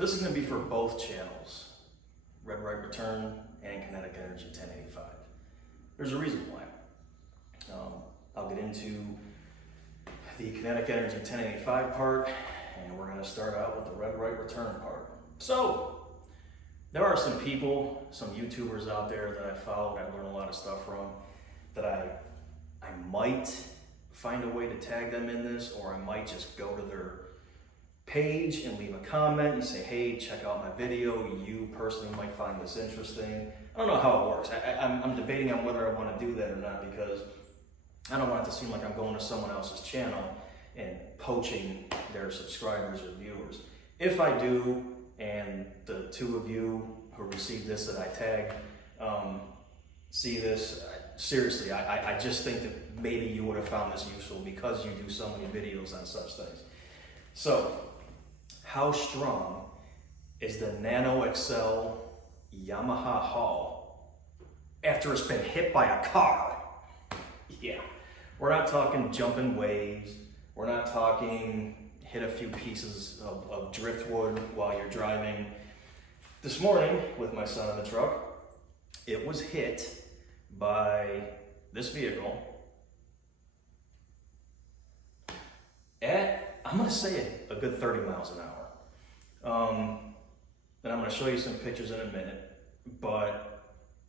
This is going to be for both channels, Red Right Return and Kinetic Energy 1085. There's a reason why. I'll get into the Kinetic Energy 1085 part, and we're going to start out with the Red Right Return part. So, there are some people, some YouTubers out there that I follow, that I learn a lot of stuff from, that I might find a way to tag them in this, or I might just go to their page and leave a comment and say, hey, check out my video. You personally might find this interesting. I don't know how it works. I'm debating on whether I want to do that or not, because I don't want it to seem like I'm going to someone else's channel and poaching their subscribers or viewers. If I do, and the two of you who receive this that I tag see this, seriously, I just think that maybe you would have found this useful because you do so many videos on such things. So, how strong is the NANOXCEL Yamaha hull after it's been hit by a car? Yeah, we're not talking jumping waves. We're not talking hit a few pieces of driftwood while you're driving. This morning, with my son in the truck, it was hit by this vehicle at, I'm gonna say it, a good 30 miles an hour. And I'm gonna show you some pictures in a minute, but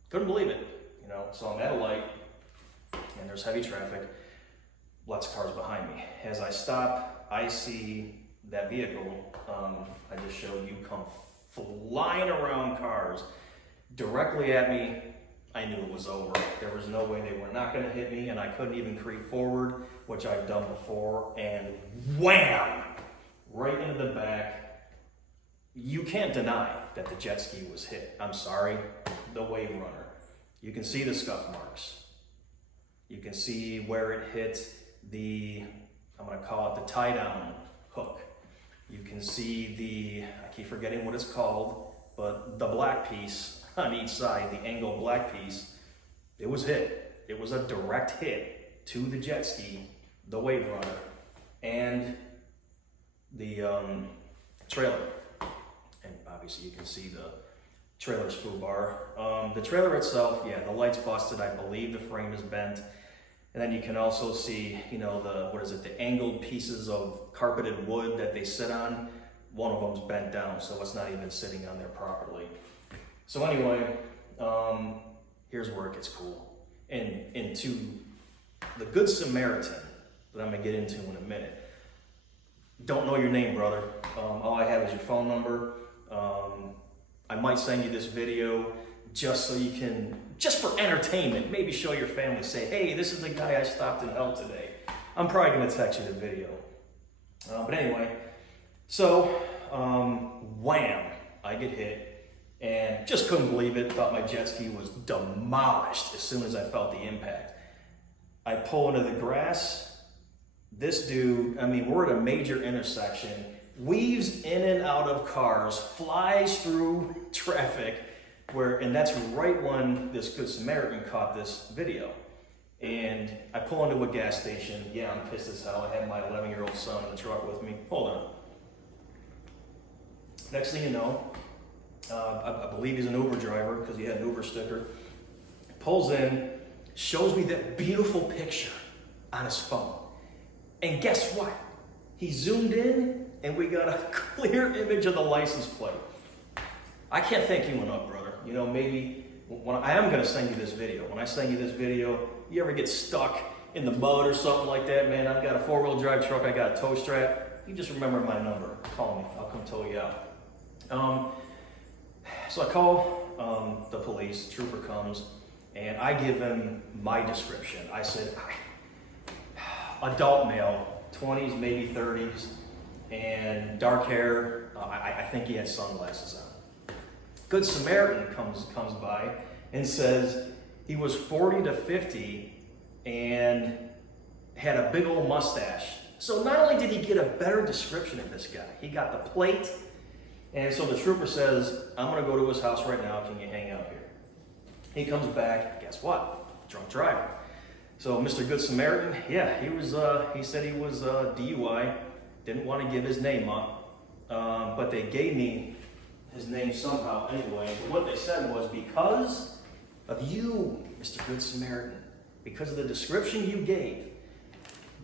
couldn't believe it, you know? So I'm at a light, and there's heavy traffic, lots of cars behind me. As I stop, I see that vehicle I just showed you come flying around cars directly at me. I knew it was over. There was no way they were not gonna hit me, and I couldn't even creep forward, which I've done before, and wham! Right into the back. You can't deny that the jet ski was hit. I'm sorry, the wave runner. You can see the scuff marks. You can see where it hit the, I'm gonna call it the tie-down hook. You can see the, I keep forgetting what it's called, but the black piece on each side, the angled black piece, it was hit. It was a direct hit to the jet ski, the wave runner, and the trailer. And obviously you can see the trailer's foo bar. The trailer itself, yeah, the light's busted. I believe the frame is bent. And then you can also see, you know, the angled pieces of carpeted wood that they sit on. One of them's bent down, so it's not even sitting on there properly. So anyway, here's where it gets cool. And into the Good Samaritan that I'm gonna get into in a minute. Don't know your name, brother. All I have is your phone number. I might send you this video just so you can, just for entertainment, maybe show your family, say, hey, this is the guy I stopped and helped today. I'm probably gonna text you the video. But anyway, so wham, I get hit and just couldn't believe it. Thought my jet ski was demolished as soon as I felt the impact. I pull into the grass. This dude, I mean, we're at a major intersection, weaves in and out of cars, flies through traffic, and that's right when this Good Samaritan caught this video. And I pull into a gas station. Yeah, I'm pissed as hell. I had my 11-year-old son in the truck with me. Hold on. Next thing you know, I believe he's an Uber driver because he had an Uber sticker. Pulls in, shows me that beautiful picture on his phone. And guess what? He zoomed in and we got a clear image of the license plate. I can't thank you enough, brother. You know, maybe when I am gonna send you this video. When I send you this video, you ever get stuck in the mud or something like that, man, I've got a 4-wheel drive truck, I got a tow strap. You just remember my number. Call me, I'll come tow you out. So I call the police, trooper comes, and I give him my description. I said, adult male, 20s, maybe 30s, and dark hair. I think he had sunglasses on. Good Samaritan comes by and says he was 40 to 50 and had a big old mustache. So not only did he get a better description of this guy, he got the plate. And so the trooper says, I'm gonna go to his house right now, can you hang out here? He comes back, guess what? Drunk driving. So Mr. Good Samaritan, yeah, he said he was DUI, didn't want to give his name up, but they gave me his name somehow anyway. But what they said was, because of you, Mr. Good Samaritan, because of the description you gave,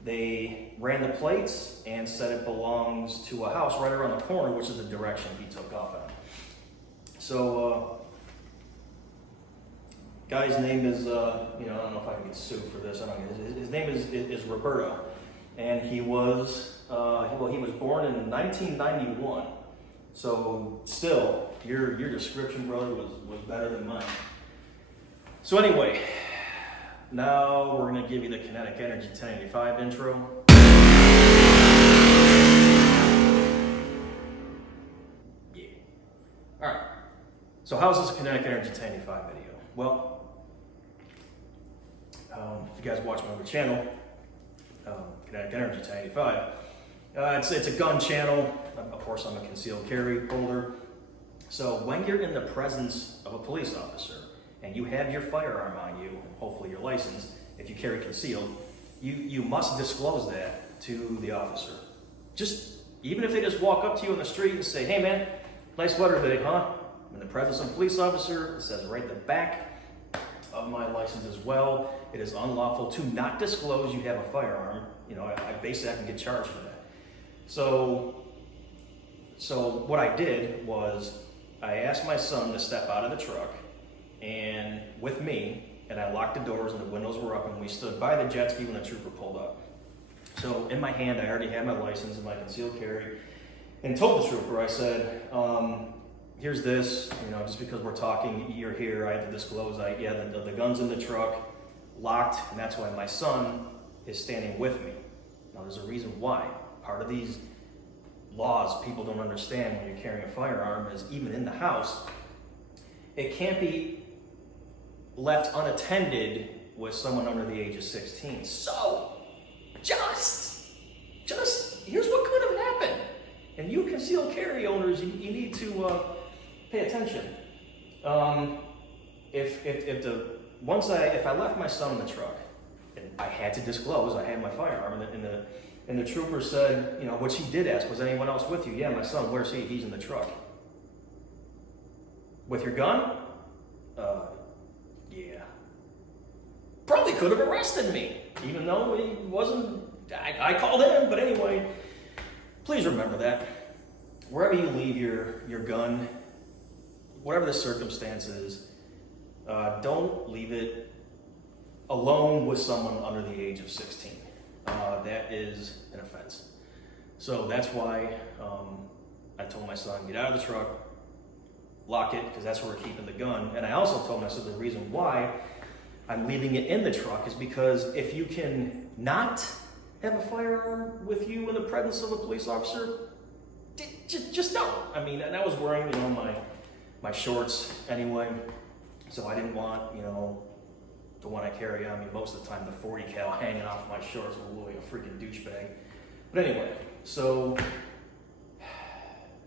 they ran the plates and said it belongs to a house right around the corner, which is the direction he took off on. So, guy's name is, I don't know if I can get sued for this. I don't know. His name is Roberto, and he was, he was born in 1991. So still, your description, brother, was better than mine. So anyway, now we're gonna give you the Kinetic Energy 1085 intro. Yeah. All right. So how's this Kinetic Energy 1085 video? Well, if you guys watch my other channel, Kinetic Energy 1085, it's a gun channel. Of course, I'm a concealed carry holder. So when you're in the presence of a police officer and you have your firearm on you, hopefully your license, if you carry concealed, you must disclose that to the officer. Even if they just walk up to you in the street and say, "Hey man, nice weather today, huh?" In the presence of a police officer, it says right at the back of my license as well, it is unlawful to not disclose you have a firearm. I basically can get charged for that. So what I did was I asked my son to step out of the truck and with me, and I locked the doors and the windows were up, and we stood by the jet ski when the trooper pulled up. So in my hand, I already had my license and my concealed carry, and told the trooper, I said, here's this, just because we're talking, you're here, I had to disclose, the gun's in the truck, locked, and that's why my son is standing with me. Now there's a reason why. Part of these laws people don't understand when you're carrying a firearm is even in the house, it can't be left unattended with someone under the age of 16. So, just here's what could have happened. And you concealed carry owners, you need to pay attention. If I left my son in the truck, and I had to disclose I had my firearm, and the trooper said, which he did ask, was anyone else with you? Yeah, my son, where's he? He's in the truck. With your gun? Yeah. Probably could have arrested me, even though he wasn't, I called him, but anyway, please remember that. Wherever you leave your gun, whatever the circumstances, don't leave it alone with someone under the age of 16. That is an offense. So that's why I told my son, get out of the truck, lock it, because that's where we're keeping the gun. And I also told him, I said, the reason why I'm leaving it in the truck is because if you can not have a firearm with you in the presence of a police officer, just don't. And I was wearing, my shorts anyway, so I didn't want, the one I carry on me most of the time, the 40 cal hanging off my shorts, I'm like a freaking douchebag. But anyway, so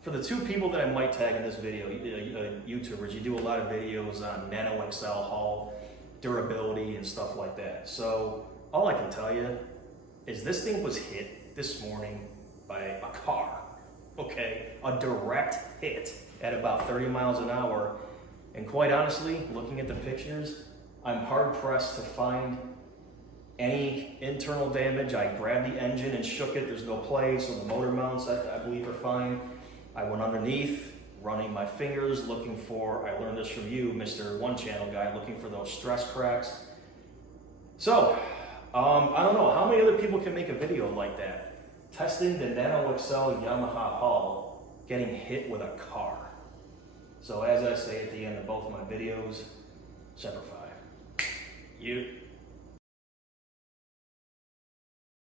for the two people that I might tag in this video, YouTubers, you do a lot of videos on NANOXCEL hull, durability, and stuff like that. So all I can tell you is this thing was hit this morning by a car, okay? A direct hit at about 30 miles an hour. And quite honestly, looking at the pictures, I'm hard pressed to find any internal damage. I grabbed the engine and shook it. There's no play, so the motor mounts I believe are fine. I went underneath, running my fingers, looking for, I learned this from you, Mr. One Channel guy, looking for those stress cracks. So, I don't know, how many other people can make a video like that? Testing the NANOXCEL Yamaha hull, getting hit with a car. So as I say at the end of both of my videos, Semper Fi. You.